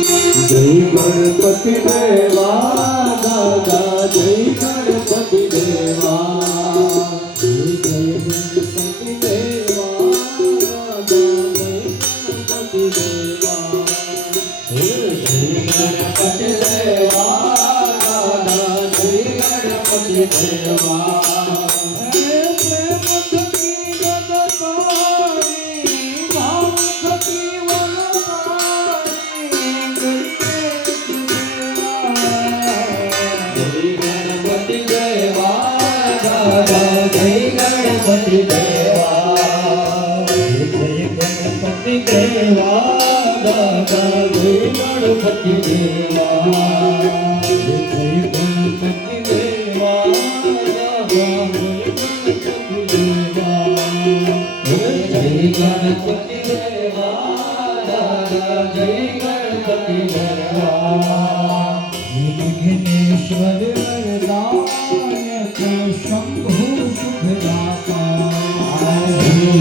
ગણપતિ દેવા દાદા જય ગણપતિ દેવા જય ગણપતિ દેવા દાદા જય ગણપતિ દેવા જય ગણપતિ દેવા દાદા જય ગણપતિ દેવા गणपति देवा जय गणपति देवा दादा जय गणपति देवा जय गणपति देवा दादा जय गणपति देवा दादा जय गणपति देवा विघ्नेश्वर वरदायक शंभु सुखदाता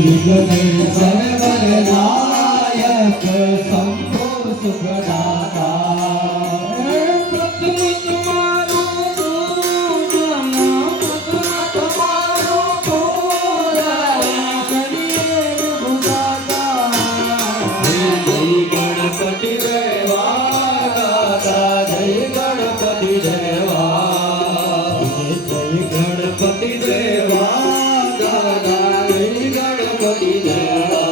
विघ्नेश्वर वरदायक शंभु सुखदाता गणपति देवा दादा जय गणपति देवा जय गणपति देवा दादा जय गणपति देवा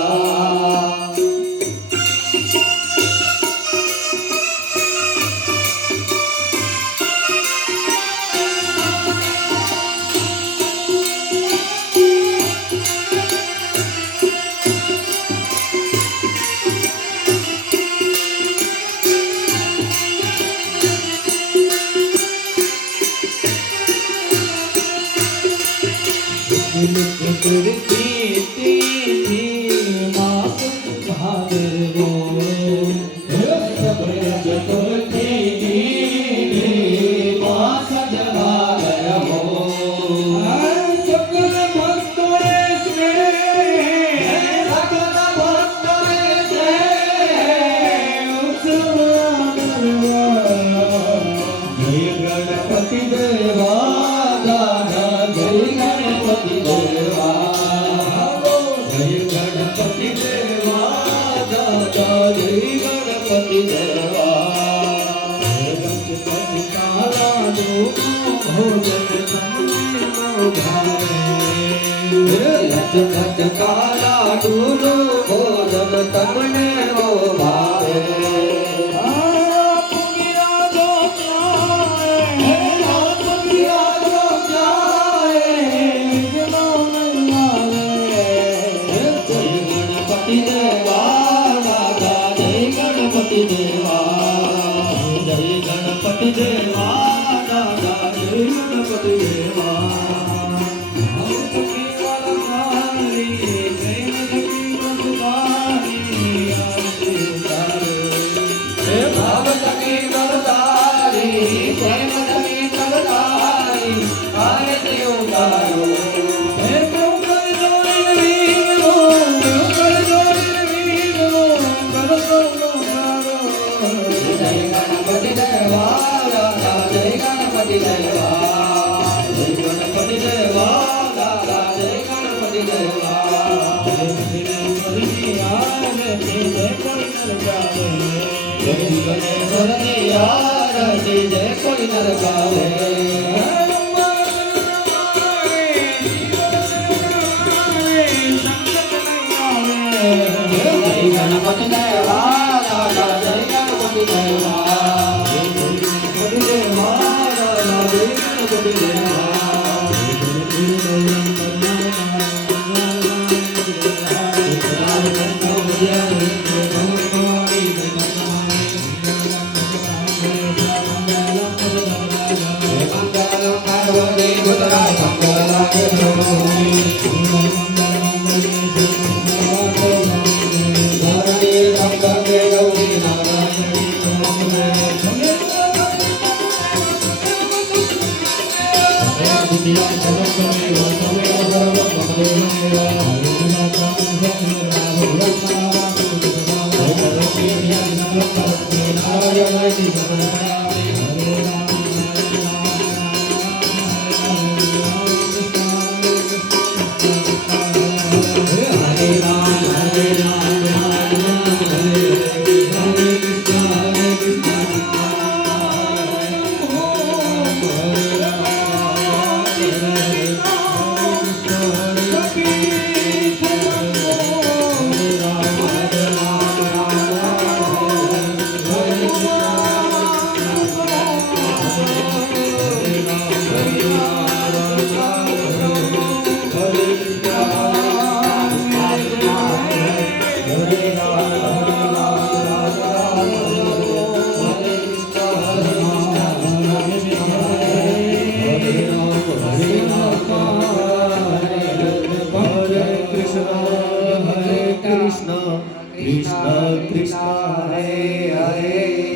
गणपति देवा दादा जय गणपति देवा जय गणपति देवा दादा जय गणपति देवा गणपति काला भोजन गणपति काला भोजन तमने भावे जय गणपति देवा दादा जय गणपति देवा जय कोई नर गावे जय गणपति देवा दादा जय गणपति देवा गणपति देवा दादा जय गणपति देवा Krishna Krishna Hare Hare.